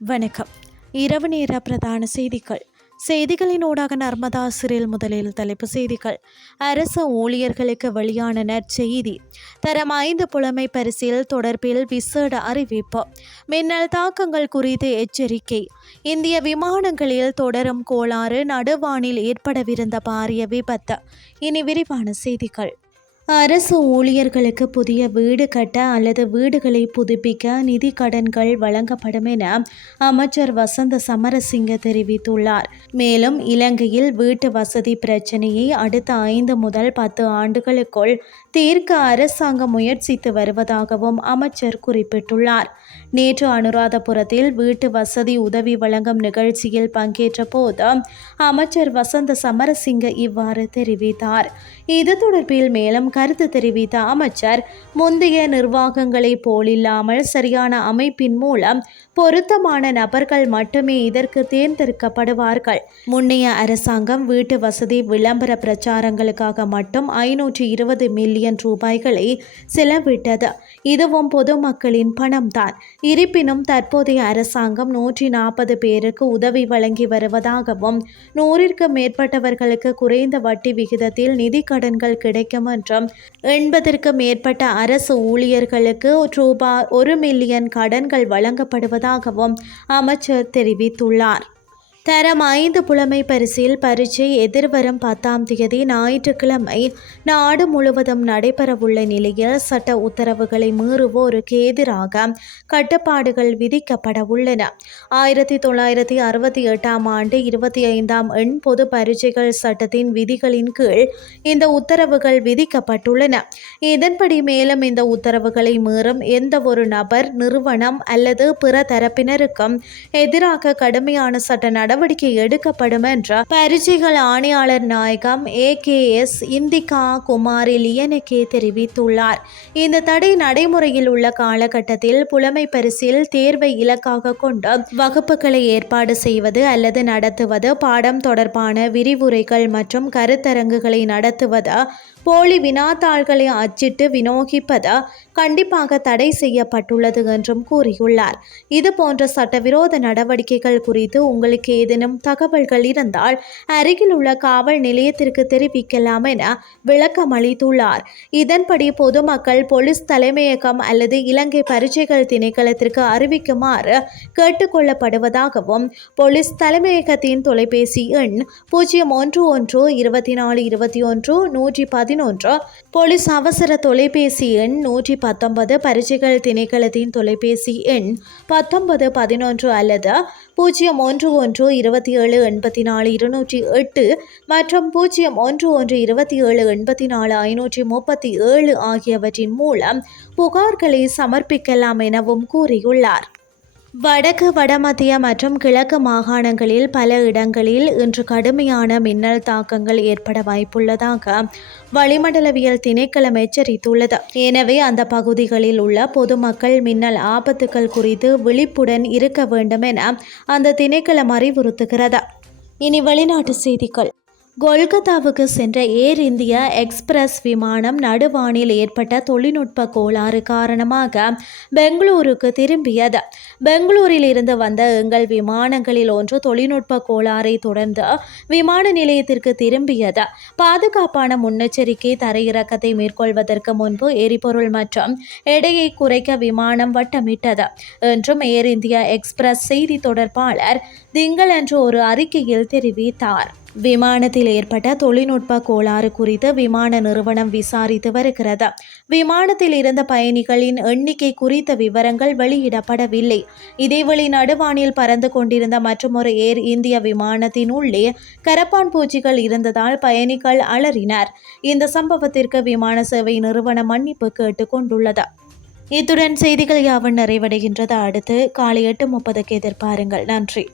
வணக்கம். இரவு நேர பிரதான செய்திகள். செய்திகளினூடாக நர்மதா சிறில் முதலில் தலைப்பு செய்திகள். அரசு ஊழியர்களுக்கு வெளியான நற்செய்தி. தரம் ஐந்து புலமை பரிசில் தொடர்பில் விசேட அறிவிப்பு. மின்னல் தாக்கங்கள் குறித்து எச்சரிக்கை. இந்திய விமானங்களில் தொடரும் கோளாறு நடுவானில் ஏற்படவிருந்த பாரிய விபத்து. இனி விரிவான செய்திகள். அரசு ஊழியர்களுக்கு புதிய வீடு கட்ட அல்லது வீடுகளை புதுப்பிக்க நிதி கடன்கள் வழங்கப்படும் என அமைச்சர் வசந்த சமரசிங்க தெரிவித்துள்ளார். மேலும் இலங்கையில் வீட்டு வசதி பிரச்சினையை அடுத்த ஐந்து முதல் பத்து ஆண்டுகளுக்குள் தீர்க்க அரசாங்கம் முயற்சித்து வருவதாகவும் அமைச்சர் குறிப்பிட்டுள்ளார். நேற்று அனுராதபுரத்தில் வீட்டு வசதி உதவி வழங்கும் நிகழ்ச்சியில் பங்கேற்ற போது அமைச்சர் வசந்த சமரசிங்க இவ்வாறு தெரிவித்தார். இது தொடர்பில் மேலும் கருத்து தெரிவித்த அமைச்சர் முந்தைய நிர்வாகங்களை போலில்லாமல் சரியான அமைப்பின் மூலம் பொருத்தமான நபர்கள் மட்டுமே இதற்கு தேர்ந்தெடுக்கப்படுவார்கள். முன்னைய அரசாங்கம் வீட்டு வசதி விளம்பர பிரச்சாரங்களுக்காக மட்டும் ஐநூற்றி இருபது மில்லியன் ரூபாய்களை செலவிட்டது. இதுவும் பொதுமக்களின் பணம்தான். இருப்பினும் தற்போதைய அரசாங்கம் நூற்றி நாற்பது பேருக்கு உதவி வழங்கி வருவதாகவும் நூறிற்கு மேற்பட்டவர்களுக்கு குறைந்த வட்டி விகிதத்தில் நிதி கடன்கள் கிடைக்கும் என்றும் எண்பதற்கு மேற்பட்ட அரசு ஊழியர்களுக்கு ரூபாய் ஒரு மில்லியன் கடன்கள் வழங்கப்படுவதாகவும் அமைச்சர் தெரிவித்துள்ளார். தரம் ஐந்து புலமை பரிசில் பரீட்சை எதிர்வரும் பத்தாம் தேதி ஞாயிற்றுக்கிழமை நாடு முழுவதும் நடைபெறவுள்ள நிலையில் சட்ட உத்தரவுகளை மீறுவோருக்கு எதிராக கட்டுப்பாடுகள் விதிக்கப்பட உள்ளன. ஆயிரத்தி தொள்ளாயிரத்தி அறுபத்தி எட்டாம் ஆண்டு இருபத்தி ஐந்தாம் எண் பொது பரீட்சைகள் சட்டத்தின் விதிகளின் கீழ் இந்த உத்தரவுகள் விதிக்கப்பட்டுள்ளன. இதன்படி மேலும் இந்த உத்தரவுகளை மீறும் எந்த ஒரு நபர் நிறுவனம் அல்லது பிற தரப்பினருக்கும் எதிராக கடுமையான சட்ட நடவடிக்கை நடவடிக்கை எடுக்கப்படும் என்ற பரிச்சைகள் ஆணையாளர் நாயகம் A K S Indika Kumari Liyanage தெரிவித்துள்ளார். இந்த தடை நடைமுறையில் உள்ள காலகட்டத்தில் புலமை பரிசில் தேர்வை இலக்காக கொண்டு வகுப்புகளை ஏற்பாடு செய்வது அல்லது நடத்துவது பாடம் தொடர்பான விரிவுரைகள் மற்றும் கருத்தரங்குகளை நடத்துவது போலி வினாத்தாள்களை அச்சிட்டு விநியோகிப்பது கண்டிப்பாக தடை செய்யப்பட்டுள்ளது என்றும் கூறியுள்ளார். இது போன்ற சட்டவிரோத நடவடிக்கைகள் குறித்து உங்களுக்கு ஏதேனும் தகவல்கள் இருந்தால் அருகில் உள்ள காவல் நிலையத்திற்கு தெரிவிக்கலாம் என விளக்கம் அளித்துள்ளார். இதன்படி பொதுமக்கள் போலீஸ் தலைமையகம் அல்லது இலங்கை பரீட்சைகள் திணைக்களத்திற்கு அறிவிக்குமாறு கேட்டுக்கொள்ளப்படுவதாகவும் போலீஸ் தலைமையகத்தின் தொலைபேசி எண் பூஜ்ஜியம் ஒன்று ஒன்று இருபத்தி நாலு இருபத்தி ஒன்று நூற்றி பதினொன்று போலீஸ் அவசர தொலைபேசி எண் நூற்றி பத்தொன்பது பரீட்சைகள் திணைக்களத்தின் தொலைபேசி எண் பத்தொன்பது பதினொன்று அல்லது பூஜ்ஜியம் ஒன்று ஒன்று இருபத்தி ஏழு எண்பத்தி நாலு இருநூற்றி எட்டு மற்றும் பூஜ்ஜியம் ஒன்று ஒன்று இருபத்தி ஏழு எண்பத்தி நாலு ஐநூற்றி முப்பத்தி ஏழு ஆகியவற்றின் மூலம் புகார்களை சமர்ப்பிக்கலாம் எனவும் கூறியுள்ளார். வடக்கு வடமத்திய மற்றும் கிழக்கு மாகாணங்களில் பல இடங்களில் இன்று கடுமையான மின்னல் தாக்கங்கள் ஏற்பட வாய்ப்புள்ளதாக வளிமண்டலவியல் திணைக்களம் எச்சரித்துள்ளது. எனவே அந்த பகுதிகளில் உள்ள பொதுமக்கள் மின்னல் ஆபத்துக்கள் குறித்து விழிப்புடன் இருக்க வேண்டும் என அந்த திணைக்களம் அறிவுறுத்துகிறது. இனி வெளிநாட்டு செய்திகள். கொல்கத்தாவுக்கு சென்ற ஏர் இந்தியா எக்ஸ்பிரஸ் விமானம் நடுவானில் ஏற்பட்ட தொழில்நுட்ப கோளாறு காரணமாக பெங்களூருக்கு திரும்பியது. பெங்களூரில் இருந்து வந்த எங்கள் விமானங்களில் ஒன்று தொழில்நுட்ப கோளாறை தொடர்ந்து விமான நிலையத்திற்கு திரும்பியது. பாதுகாப்பான முன்னெச்சரிக்கை தரையிறக்கத்தை மேற்கொள்வதற்கு முன்பு எரிபொருள் மற்றும் எடையை குறைக்க விமானம் வட்டமிட்டது என்றும் ஏர் இந்தியா எக்ஸ்பிரஸ் செய்தி தொடர்பாளர் திங்களன்று ஒரு அறிக்கையில் தெரிவித்தார். விமானத்தில் ஏற்பட்ட தொழில்நுட்ப கோளாறு குறித்து விமான நிறுவனம் விசாரித்து வருகிறது. விமானத்தில் இருந்த பயணிகளின் எண்ணிக்கை குறித்த விவரங்கள் வெளியிடப்படவில்லை. இதேவழி நடுவானில் பறந்து கொண்டிருந்த மற்றொரு ஏர் இந்திய விமானத்தின் உள்ளே கரப்பான் பூச்சிகள் இருந்ததால் பயணிகள் அலறினர். இந்த சம்பவத்திற்கு விமான சேவை நிறுவனம் மன்னிப்பு கேட்டுக் கொண்டுள்ளது. இத்துடன் செய்திகள் யாவும் நிறைவடைகின்றது. அடுத்து காலை எட்டு முப்பதுக்கு எதிர்பாருங்கள். நன்றி.